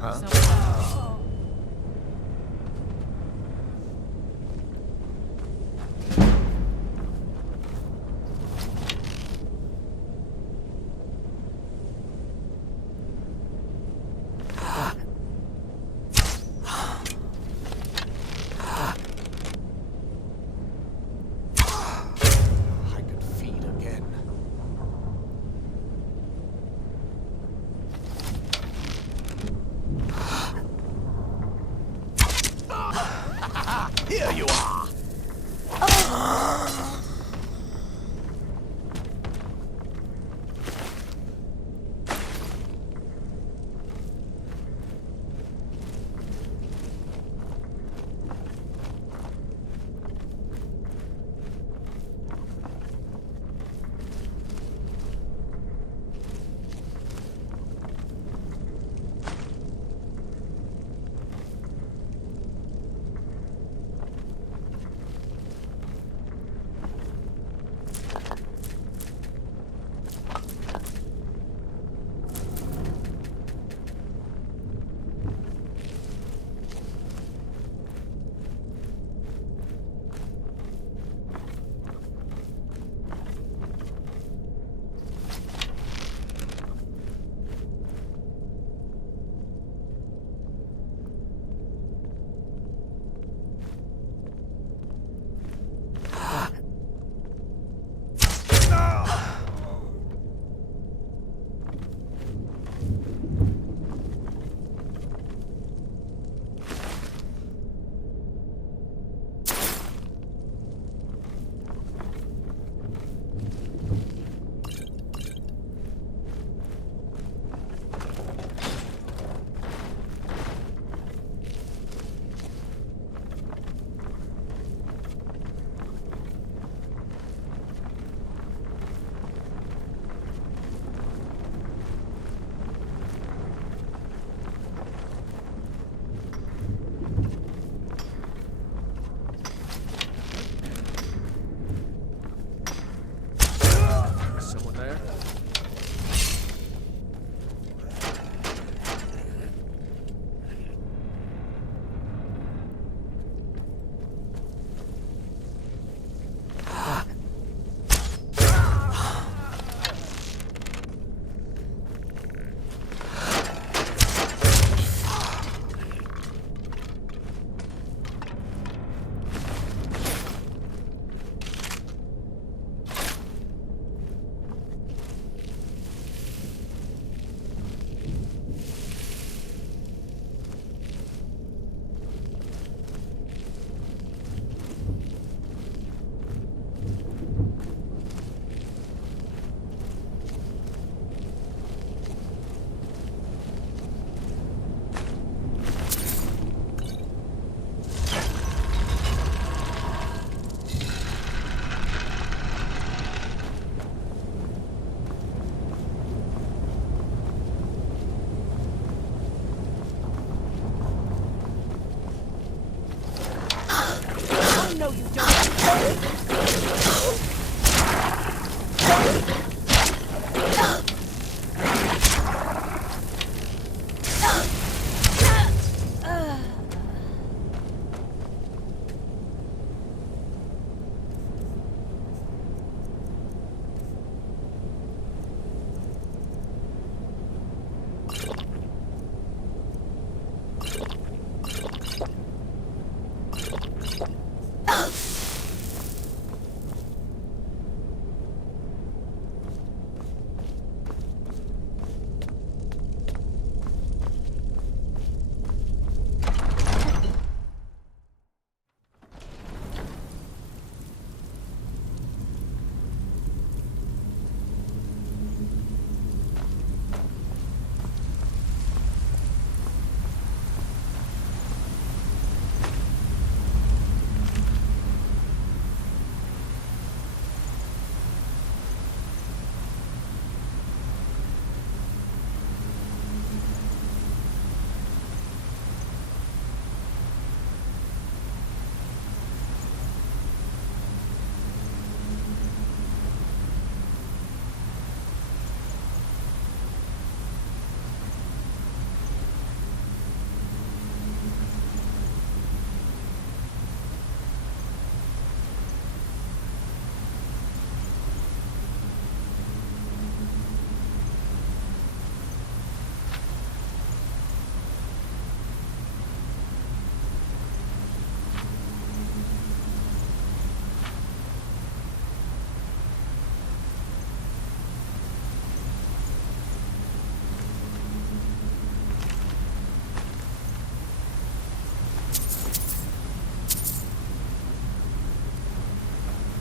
Huh? I could feed again.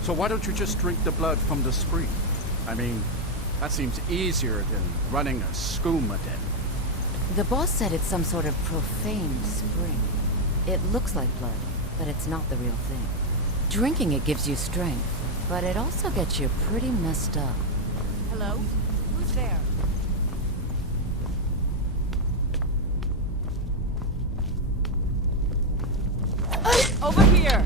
So why don't you just drink the blood from the spring? I mean, that seems easier than running a skooma den. The boss said it's some sort of profane spring. It looks like blood, but it's not the real thing. Drinking it gives you strength, but it also gets you pretty messed up. Hello? Who's there? Over here!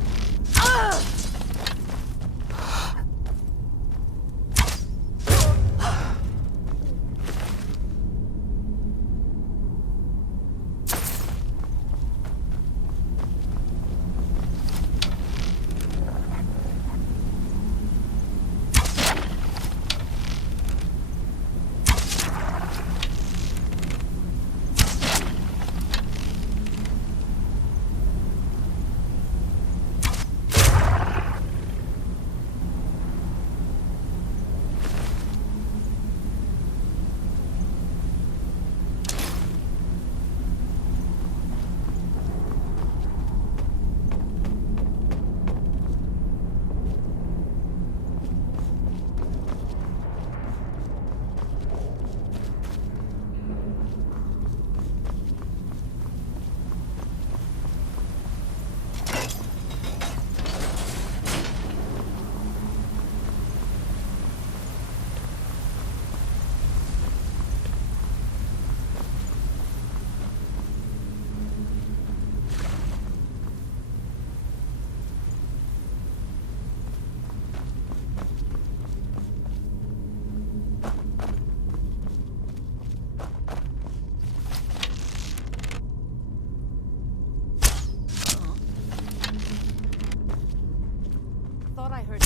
Thought I heard.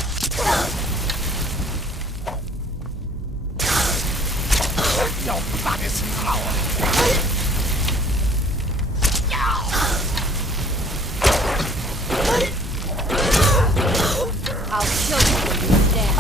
Your body's power! I'll kill you when you stand.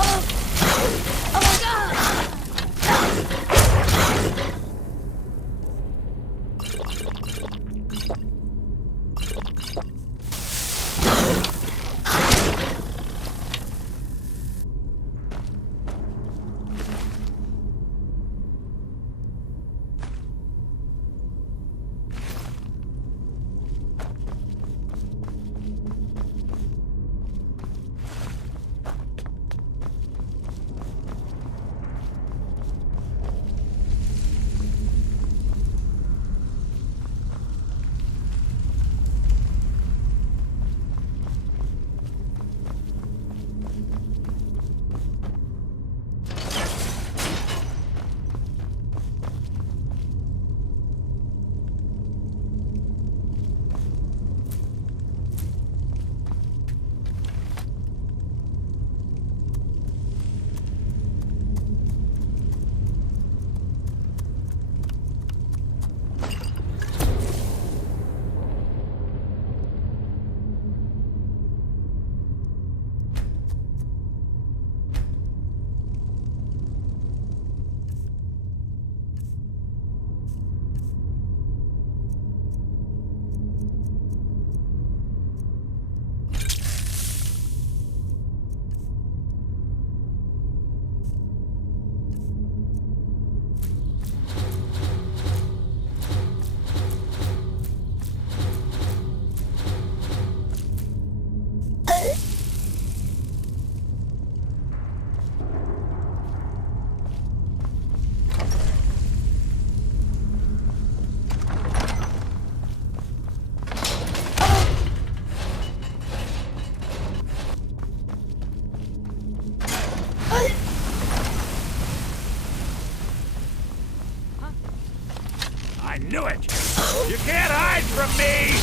I knew it! You can't hide from me!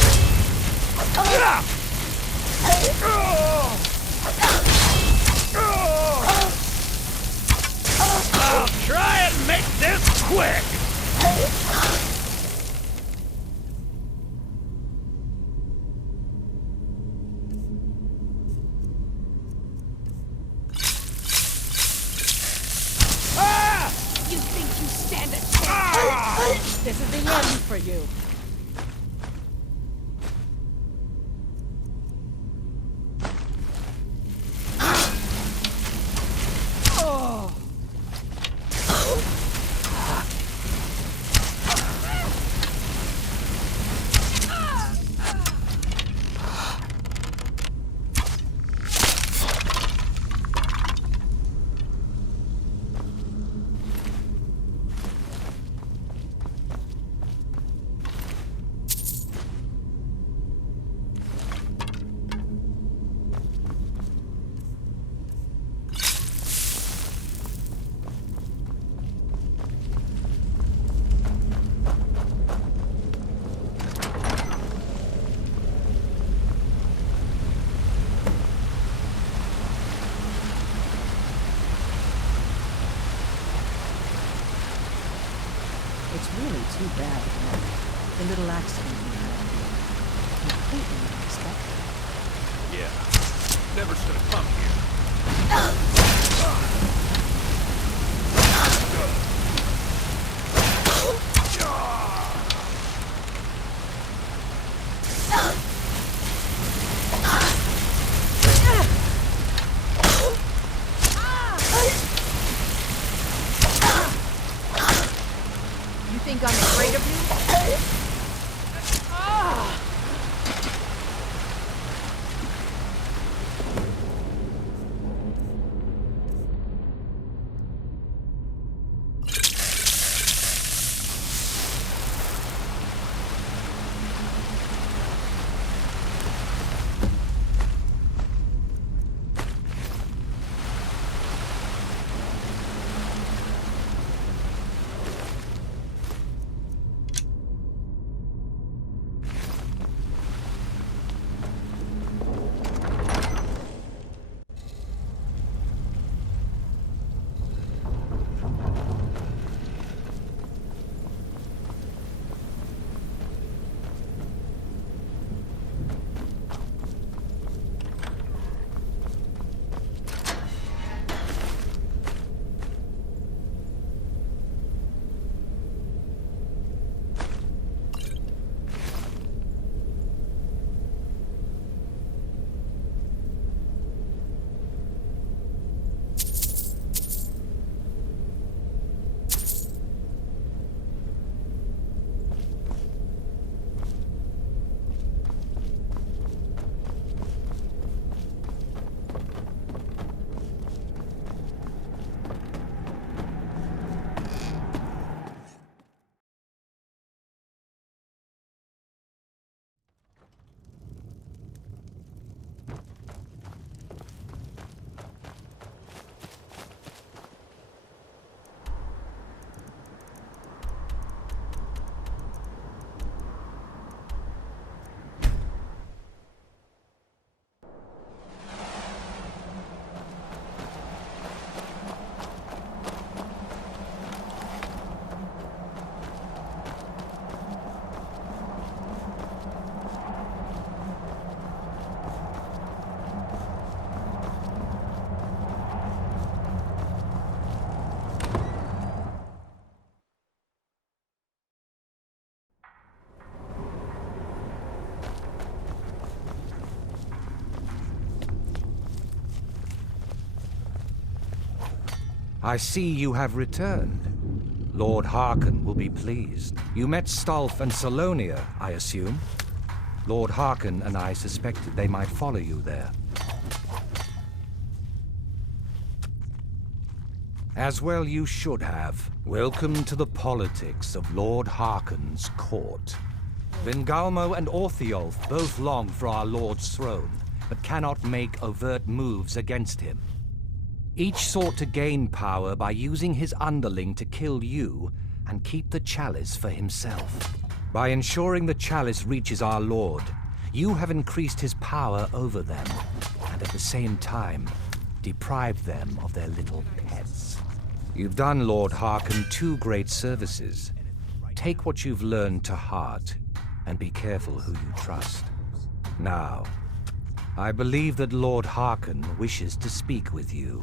I'll try and make this quick! You think you stand a chance? This is the end for you. bad, man. The little accident we had. Completely unexpected. Yeah. Never should have come here. You think I'm afraid of you? I see you have returned. Lord Harkon will be pleased. You met Stulf and Salonia, I assume? Lord Harkon and I suspected they might follow you there. As well you should have. Welcome to the politics of Lord Harkon's court. Vingalmo and Orthiolf both long for our Lord's throne, but cannot make overt moves against him. Each sought to gain power by using his underling to kill you and keep the chalice for himself. By ensuring the chalice reaches our Lord, you have increased his power over them, and at the same time, deprived them of their little pets. You've done Lord Harkon two great services. Take what you've learned to heart, and be careful who you trust. Now, I believe that Lord Harkon wishes to speak with you.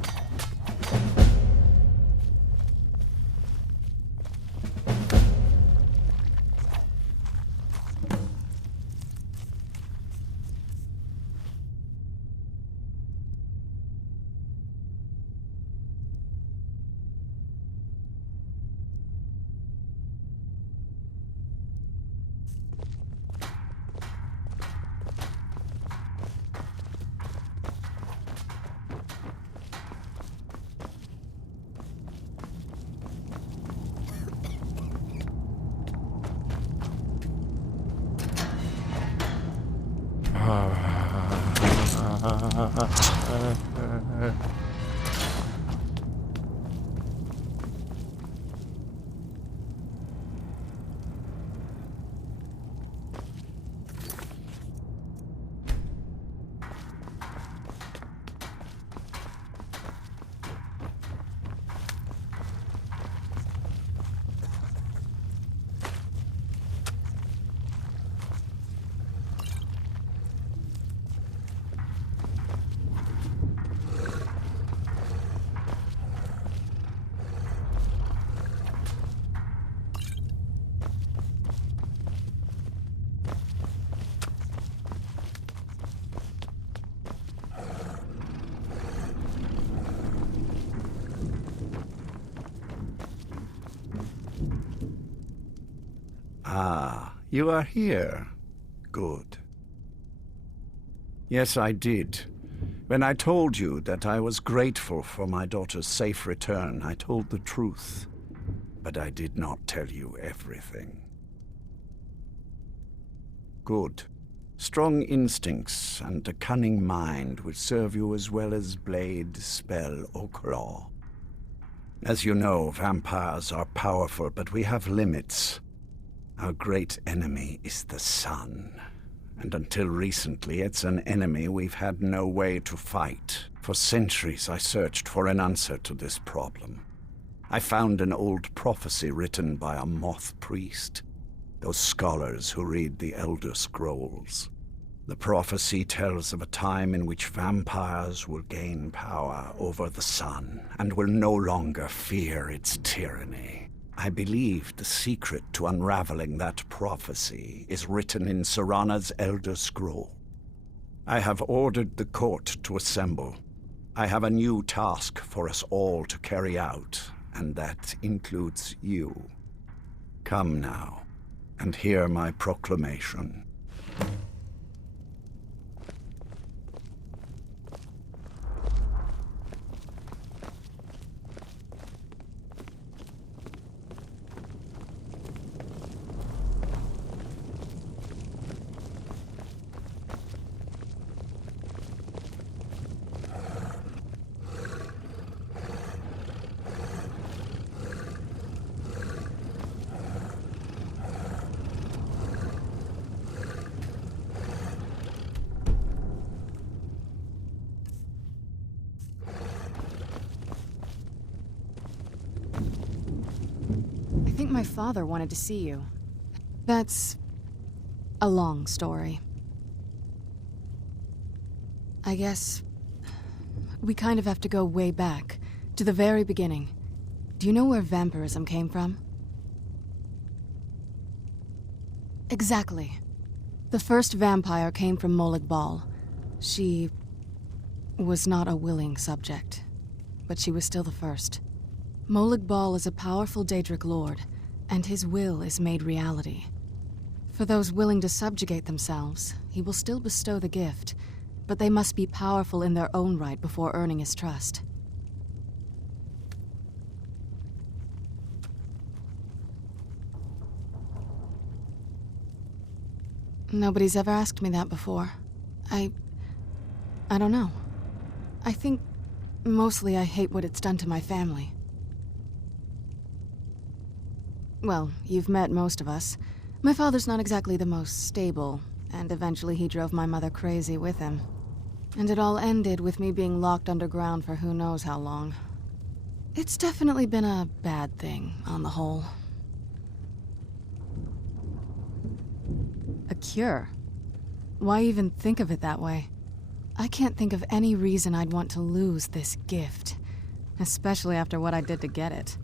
Ah, you are here. Good. Yes, I did. When I told you that I was grateful for my daughter's safe return, I told the truth. But I did not tell you everything. Good. Strong instincts and a cunning mind would serve you as well as blade, spell, or claw. As you know, vampires are powerful, but we have limits. Our great enemy is the sun. And until recently, it's an enemy we've had no way to fight. For centuries, I searched for an answer to this problem. I found an old prophecy written by a moth priest, those scholars who read the Elder Scrolls. The prophecy tells of a time in which vampires will gain power over the sun and will no longer fear its tyranny. I believe the secret to unraveling that prophecy is written in Serana's Elder Scroll. I have ordered the court to assemble. I have a new task for us all to carry out, and that includes you. Come now, and hear my proclamation. I think my father wanted to see you. That's a long story. I guess we kind of have to go way back, to the very beginning. Do you know where vampirism came from? Exactly. The first vampire came from Molag Bal. She was not a willing subject, but she was still the first. Molag Bal is a powerful Daedric lord, and his will is made reality. For those willing to subjugate themselves, he will still bestow the gift, but they must be powerful in their own right before earning his trust. Nobody's ever asked me that before. I don't know. I think mostly I hate what it's done to my family. Well, you've met most of us. My father's not exactly the most stable, and eventually he drove my mother crazy with him. And it all ended with me being locked underground for who knows how long. It's definitely been a bad thing, on the whole. A cure? Why even think of it that way? I can't think of any reason I'd want to lose this gift, especially after what I did to get it.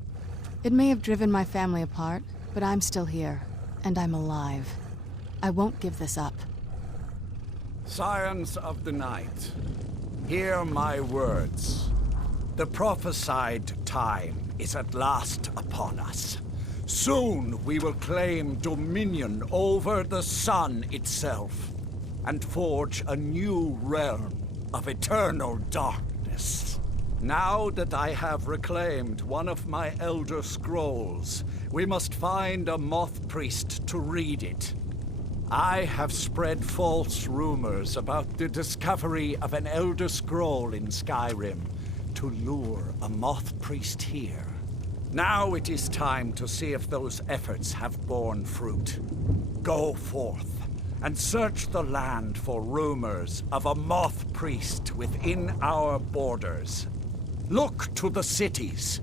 It may have driven my family apart, but I'm still here, and I'm alive. I won't give this up. Scions of the night, hear my words. The prophesied time is at last upon us. Soon we will claim dominion over the sun itself, and forge a new realm of eternal darkness. Now that I have reclaimed one of my Elder Scrolls, we must find a moth priest to read it. I have spread false rumors about the discovery of an Elder Scroll in Skyrim to lure a moth priest here. Now it is time to see if those efforts have borne fruit. Go forth and search the land for rumors of a moth priest within our borders. Look to the cities.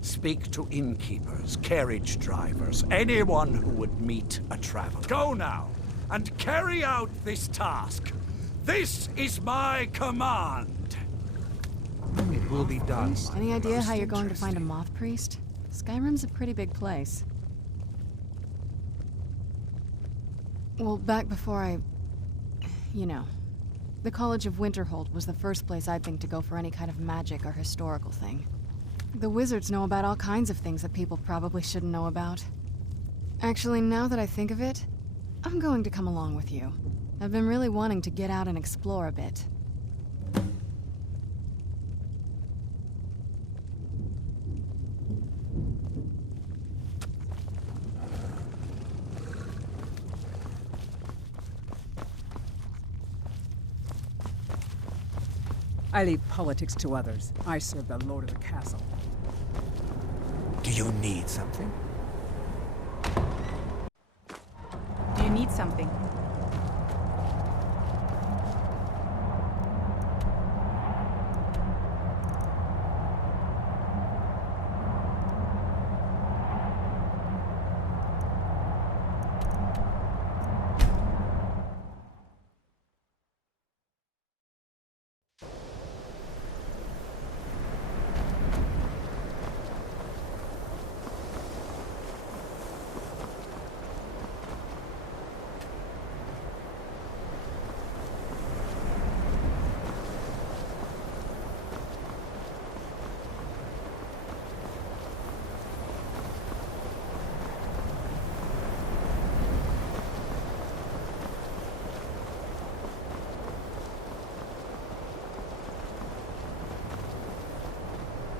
Speak to innkeepers, carriage drivers, anyone who would meet a traveler. Go now, and carry out this task. This is my command. It will be done. Any idea how you're going to find a moth priest? Skyrim's a pretty big place. Well, back before you know, the College of Winterhold was the first place I'd think to go for any kind of magic or historical thing. The wizards know about all kinds of things that people probably shouldn't know about. Actually, now that I think of it, I'm going to come along with you. I've been really wanting to get out and explore a bit. I leave politics to others. I serve the lord of the castle. Do you need something? Do you need something?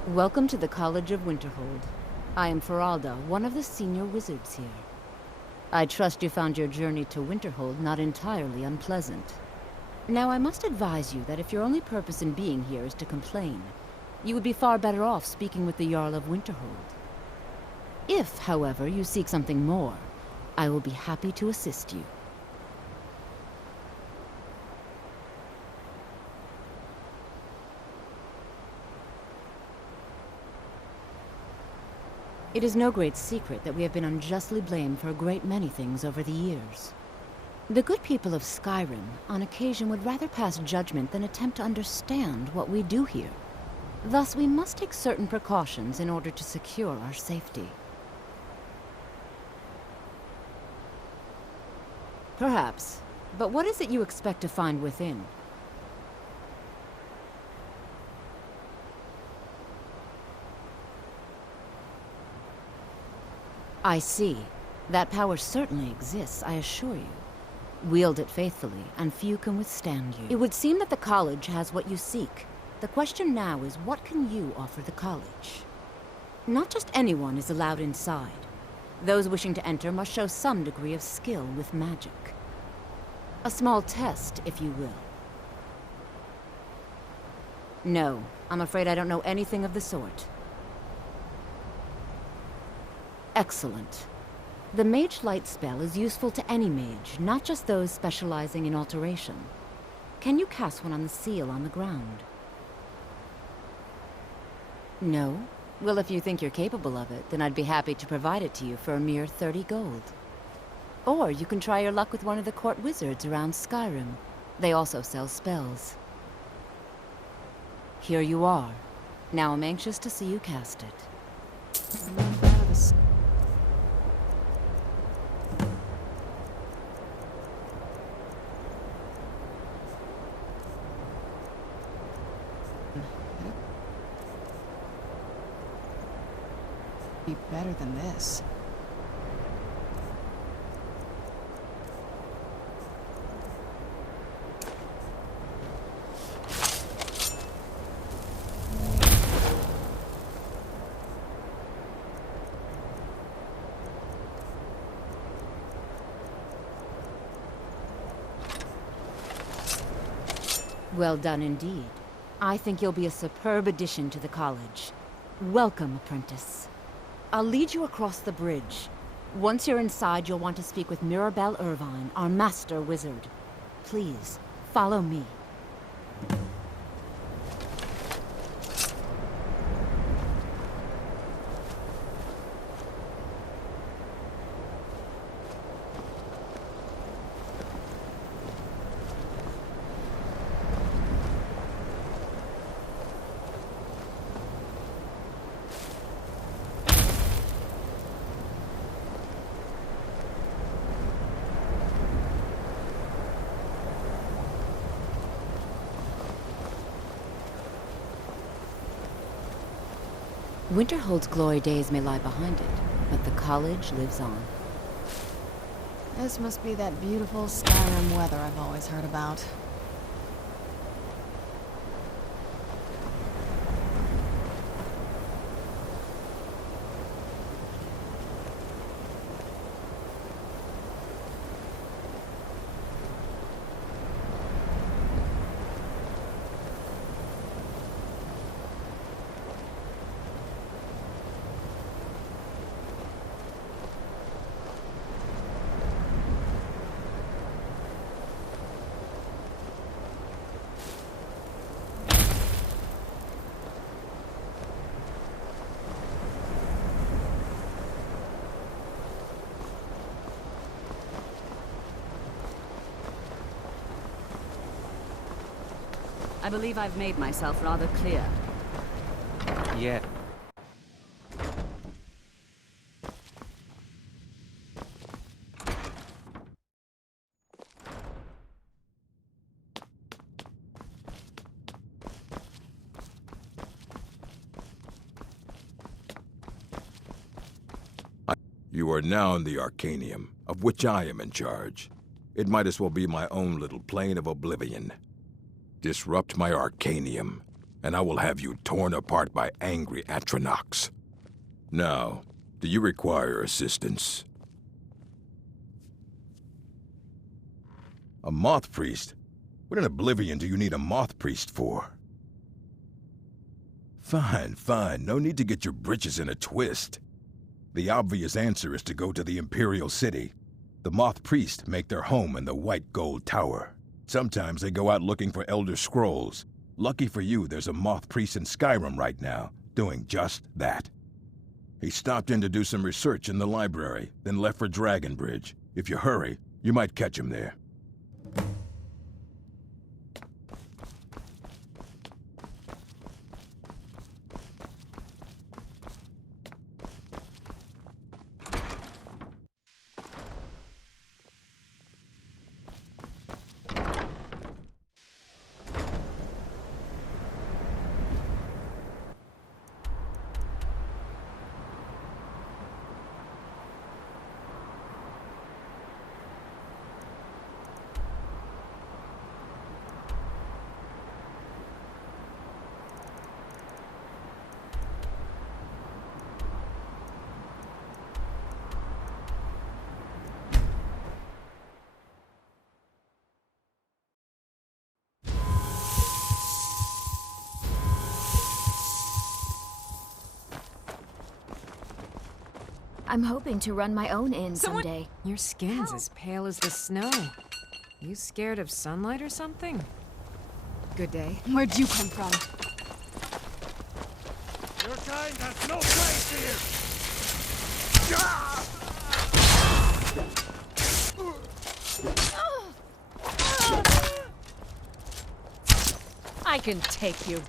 Welcome to the College of Winterhold. I am Feralda, one of the senior wizards here. I trust you found your journey to Winterhold not entirely unpleasant. Now, I must advise you that if your only purpose in being here is to complain, you would be far better off speaking with the Jarl of Winterhold. If, however, you seek something more, I will be happy to assist you. It is no great secret that we have been unjustly blamed for a great many things over the years. The good people of Skyrim, on occasion, would rather pass judgment than attempt to understand what we do here. Thus, we must take certain precautions in order to secure our safety. Perhaps. But what is it you expect to find within? I see. That power certainly exists, I assure you. Wield it faithfully, and few can withstand you. It would seem that the college has what you seek. The question now is, what can you offer the college? Not just anyone is allowed inside. Those wishing to enter must show some degree of skill with magic. A small test, if you will. No, I'm afraid I don't know anything of the sort. Excellent. The Mage Light spell is useful to any mage, not just those specializing in alteration. Can you cast one on the seal on the ground? No? Well, if you think you're capable of it, then I'd be happy to provide it to you for a mere 30 gold. Or you can try your luck with one of the court wizards around Skyrim. They also sell spells. Here you are. Now I'm anxious to see you cast it. Be better than this. Well done indeed. I think you'll be a superb addition to the college. Welcome, apprentice. I'll lead you across the bridge. Once you're inside, you'll want to speak with Mirabelle Irvine, our master wizard. Please, follow me. Winterhold's glory days may lie behind it, but the college lives on. This must be that beautiful Skyrim weather I've always heard about. I believe I've made myself rather clear. Yeah. You are now in the Arcanium, of which I am in charge. It might as well be my own little plane of oblivion. Disrupt my Arcanium, and I will have you torn apart by angry Atronachs. Now, do you require assistance? A Moth Priest? What in Oblivion do you need a Moth Priest for? Fine, fine. No need to get your britches in a twist. The obvious answer is to go to the Imperial City. The Moth Priest make their home in the White Gold Tower. Sometimes they go out looking for Elder Scrolls. Lucky for you, there's a Moth Priest in Skyrim right now, doing just that. He stopped in to do some research in the library, then left for Dragonbridge. If you hurry, you might catch him there. I'm hoping to run my own inn someday. Your skin's as pale as the snow. You scared of sunlight or something? Good day. Where'd you come from? Your kind has no place here! I can take you.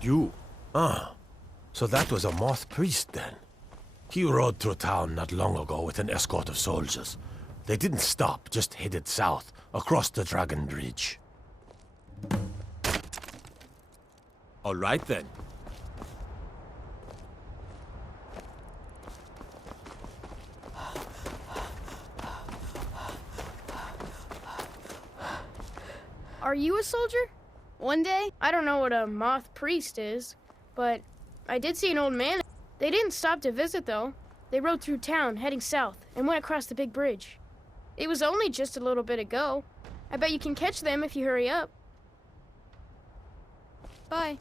You? Ah. So that was a Moth Priest then. He rode through town not long ago with an escort of soldiers. They didn't stop, just headed south, across the Dragon Bridge. All right then. Are you a soldier? One day? I don't know what a moth priest is, but I did see an old man. They didn't stop to visit, though. They rode through town, heading south, and went across the big bridge. It was only just a little bit ago. I bet you can catch them if you hurry up. Bye.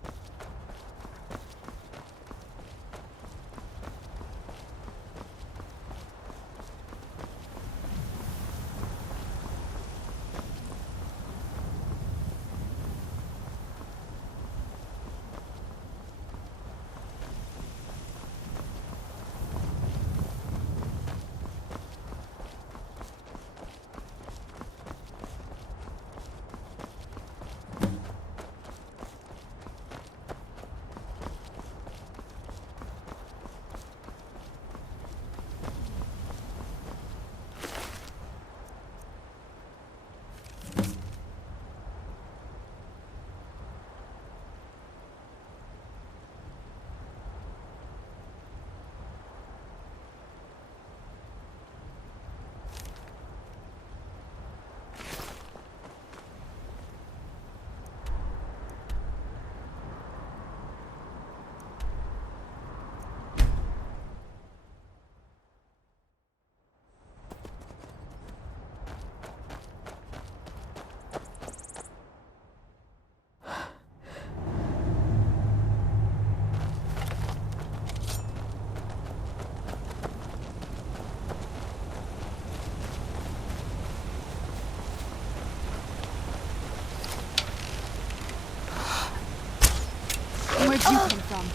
Where'd you come from?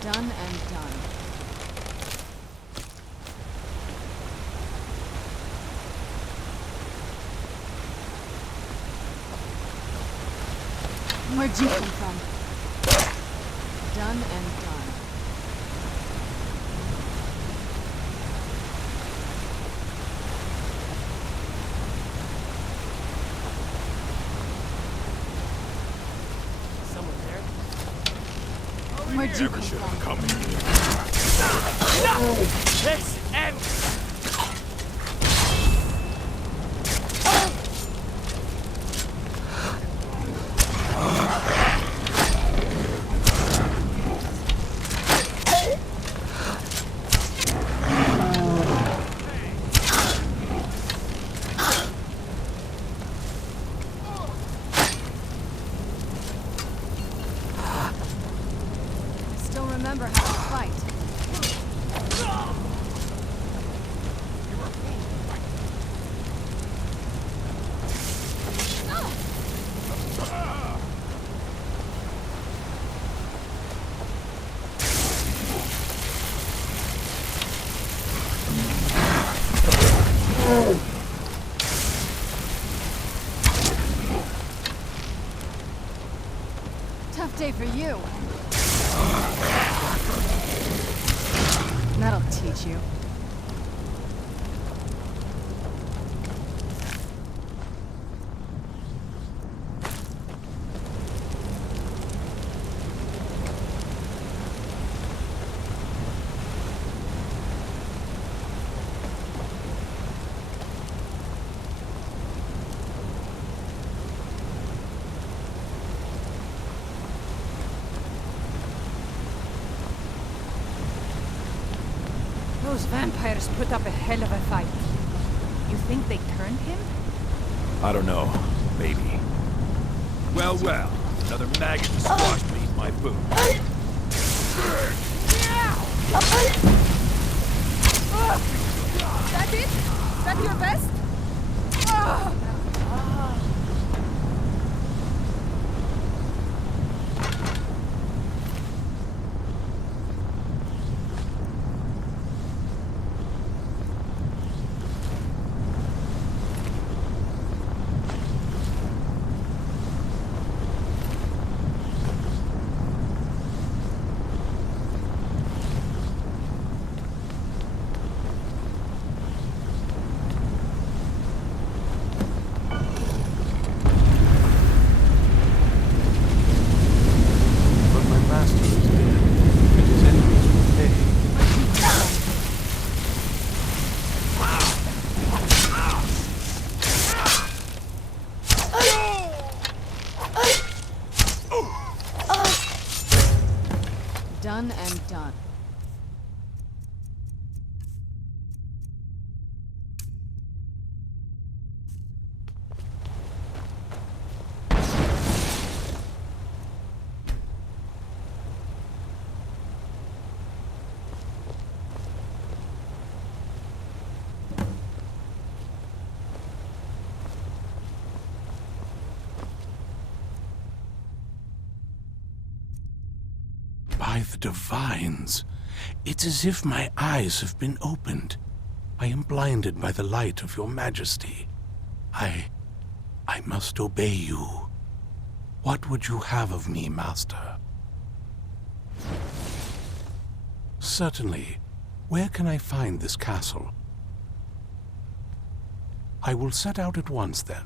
Done and done. Where'd you come from? Done and done. Where'd you come from? No! This ends! Remember how to fight. Tough day for you. That'll teach you. Those vampires put up a hell of a fight. You think they turned him? I don't know. Maybe. Well, well. Another maggot to squash beneath my boot. That it? That your best? By the divines, it's as if my eyes have been opened. I am blinded by the light of your majesty. I must obey you. What would you have of me, master? Certainly. Where can I find this castle? I will set out at once, then.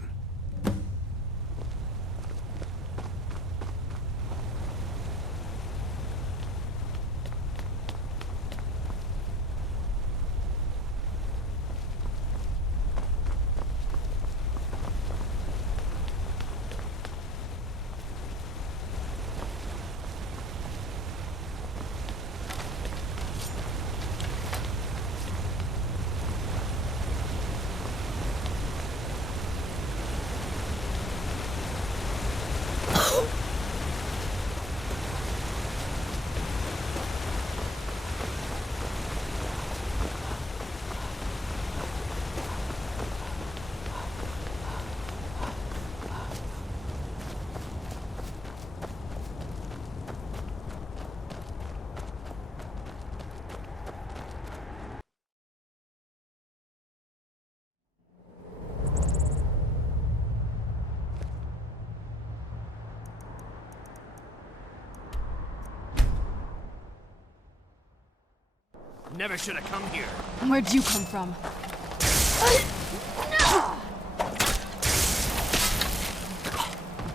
Never should have come here. Where'd you come from?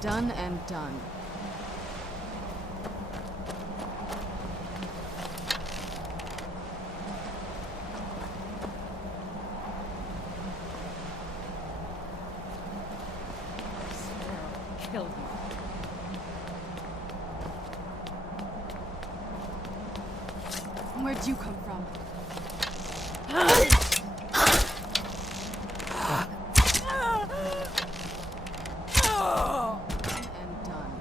Done and done. Killed you. Where'd you come from? And done.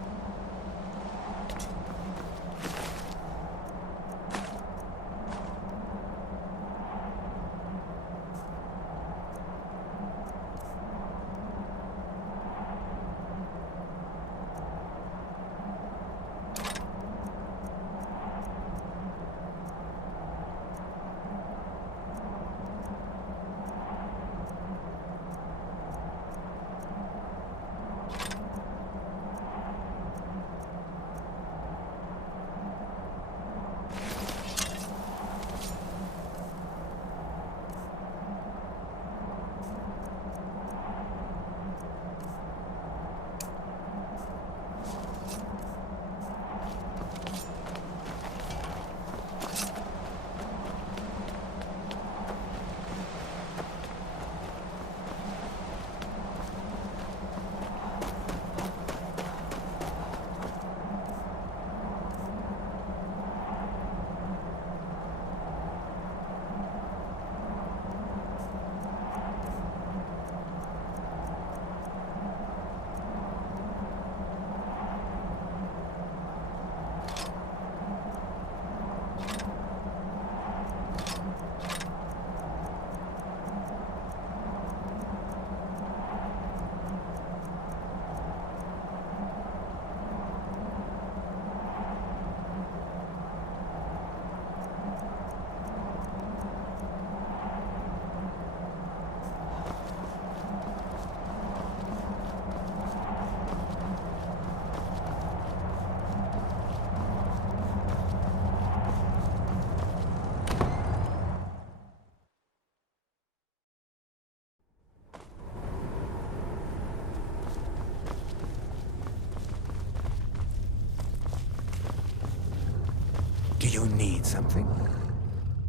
Do you need something?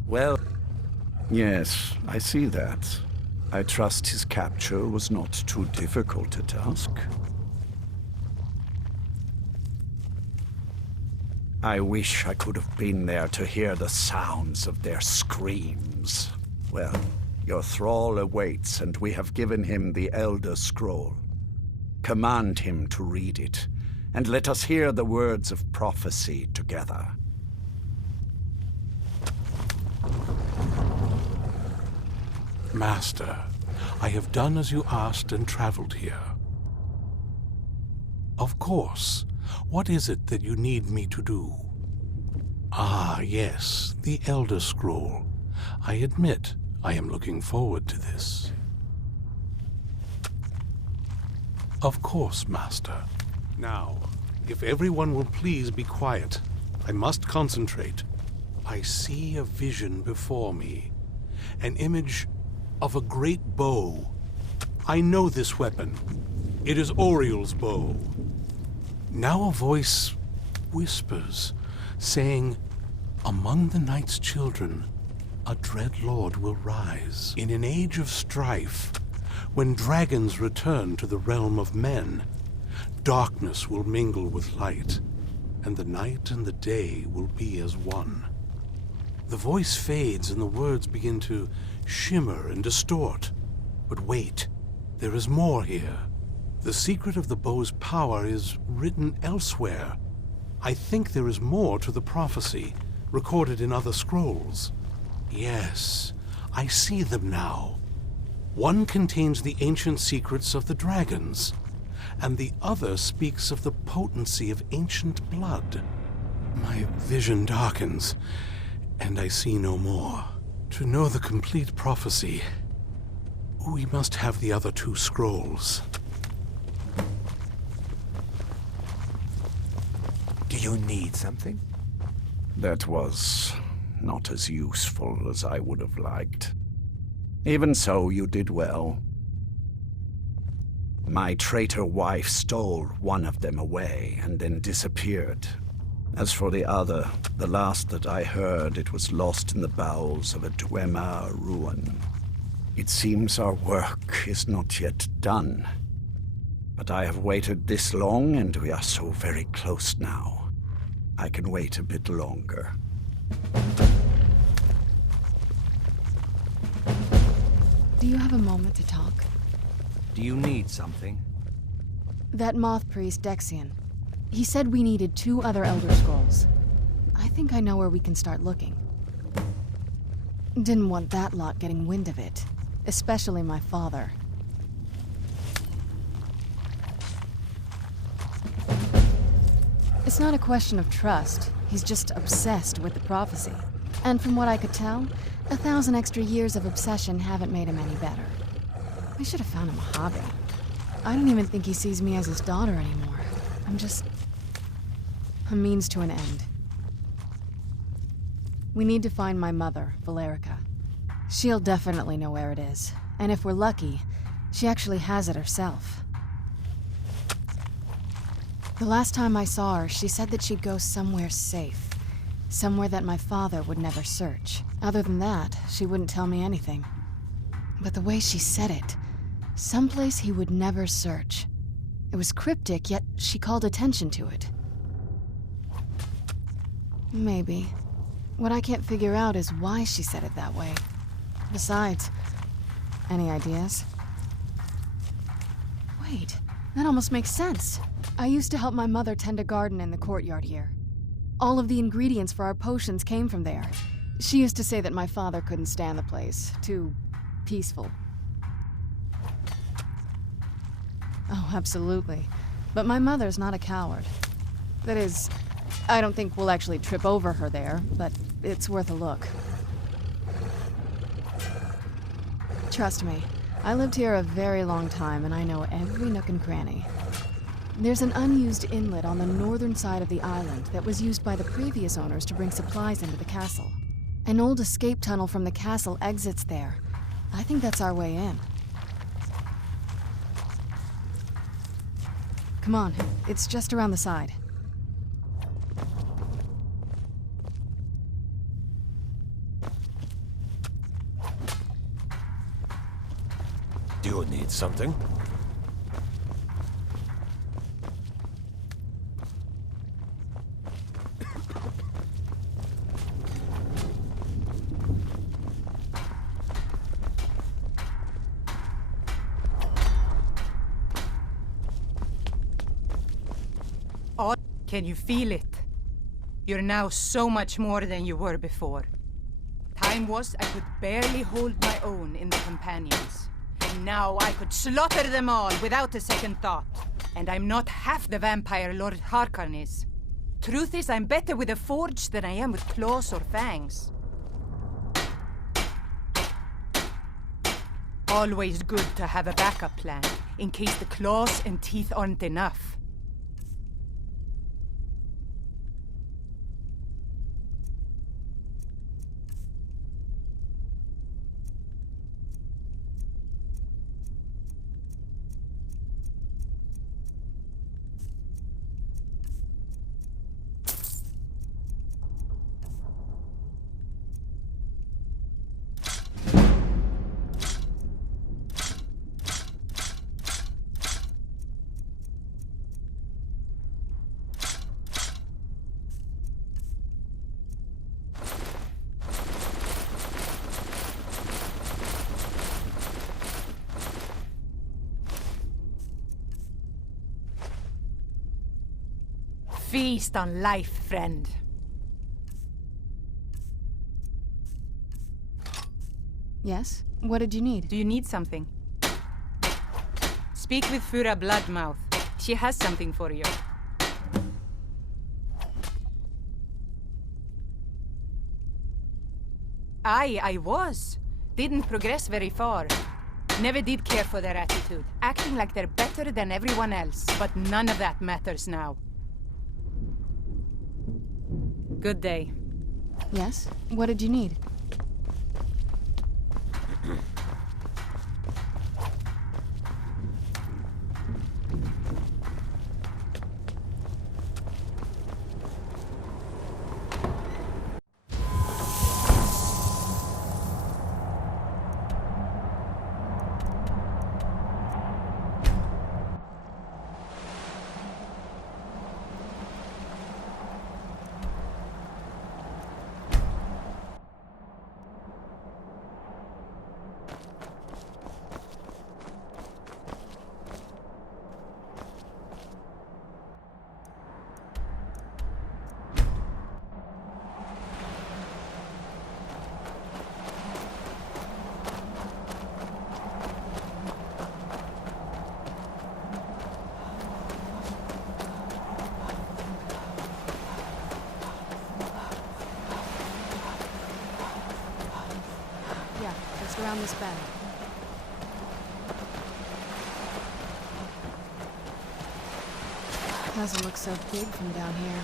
Well, yes, I see that. I trust his capture was not too difficult a task. I wish I could have been there to hear the sounds of their screams. Well, your thrall awaits, and we have given him the Elder Scroll. Command him to read it, and let us hear the words of prophecy together. Master, I have done as you asked and traveled here. Of course. What is it that you need me to do? Ah, yes, the Elder Scroll. I admit, I am looking forward to this. Of course, Master. Now, if everyone will please be quiet, I must concentrate. I see a vision before me. An image of a great bow. I know this weapon. It is Oriel's bow. Now a voice whispers, saying, "Among the night's children, a dread lord will rise. In an age of strife, when dragons return to the realm of men, darkness will mingle with light, and the night and the day will be as one." The voice fades and the words begin to shimmer and distort. But wait, there is more here. The secret of the bow's power is written elsewhere. I think there is more to the prophecy, recorded in other scrolls. Yes, I see them now. One contains the ancient secrets of the dragons, and the other speaks of the potency of ancient blood. My vision darkens, and I see no more. To know the complete prophecy, we must have the other two scrolls. Do you need something? That was not as useful as I would have liked. Even so, you did well. My traitor wife stole one of them away and then disappeared. As for the other, the last that I heard, it was lost in the bowels of a Dwemer ruin. It seems our work is not yet done. But I have waited this long, and we are so very close now. I can wait a bit longer. Do you have a moment to talk? Do you need something? That moth priest, Dexian. He said we needed 2 other Elder Scrolls. I think I know where we can start looking. Didn't want that lot getting wind of it. Especially my father. It's not a question of trust. He's just obsessed with the prophecy. And from what I could tell, 1,000 extra years of obsession haven't made him any better. I should have found him a hobby. I don't even think he sees me as his daughter anymore. I'm just a means to an end. We need to find my mother, Valerica. She'll definitely know where it is. And if we're lucky, she actually has it herself. The last time I saw her, she said that she'd go somewhere safe. Somewhere that my father would never search. Other than that, she wouldn't tell me anything. But the way she said it, someplace he would never search. It was cryptic, yet she called attention to it. Maybe. What I can't figure out is why she said it that way. Besides, any ideas? Wait, that almost makes sense. I used to help my mother tend a garden in the courtyard here. All of the ingredients for our potions came from there. She used to say that my father couldn't stand the place. Too peaceful. Oh, absolutely. But my mother's not a coward. That is, I don't think we'll actually trip over her there, but it's worth a look. Trust me, I lived here a very long time and I know every nook and cranny. There's an unused inlet on the northern side of the island that was used by the previous owners to bring supplies into the castle. An old escape tunnel from the castle exits there. I think that's our way in. Come on, it's just around the side. Do you need something? Oh, can you feel it? You're now so much more than you were before. Time was I could barely hold my own in the companions. And now I could slaughter them all without a second thought. And I'm not half the vampire Lord Harkon is. Truth is, I'm better with a forge than I am with claws or fangs. Always good to have a backup plan, in case the claws and teeth aren't enough. Feast on life, friend. Yes? What did you need? Do you need something? Speak with Fura Bloodmouth. She has something for you. I was. Didn't progress very far. Never did care for their attitude. Acting like they're better than everyone else. But none of that matters now. Good day. Yes? What did you need? Just around this bend. Doesn't look so big from down here.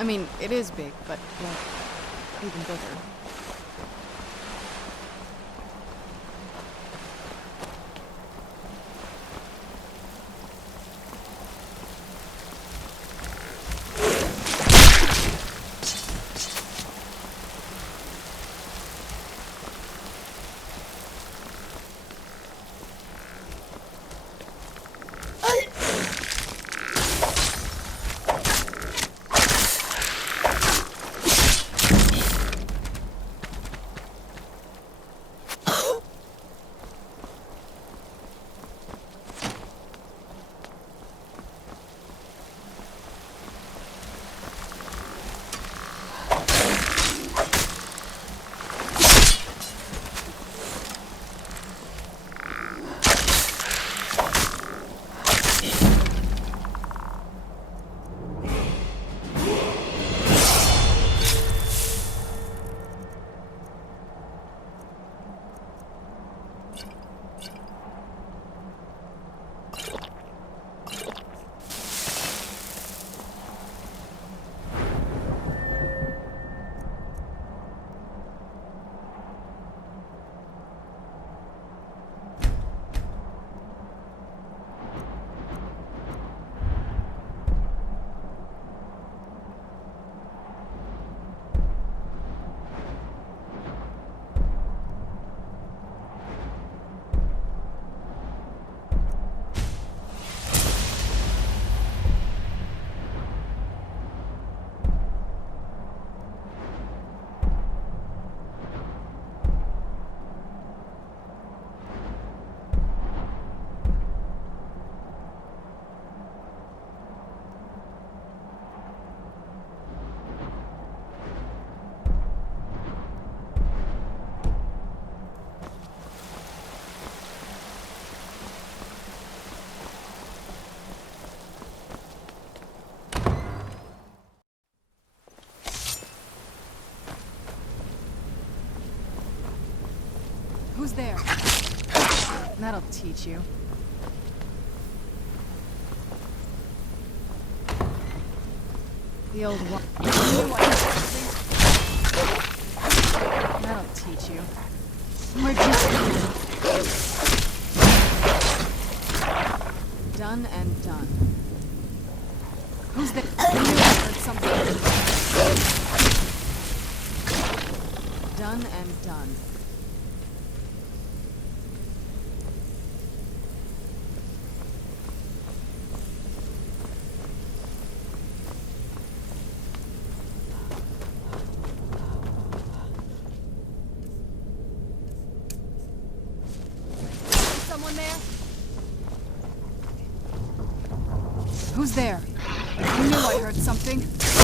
I mean, it is big, but, well, even bigger. Who's there? That'll teach you. The old one. That'll teach you. We're just done and done. Who's there? I knew I heard something. Done and done. Someone there? Who's there? I knew I heard something.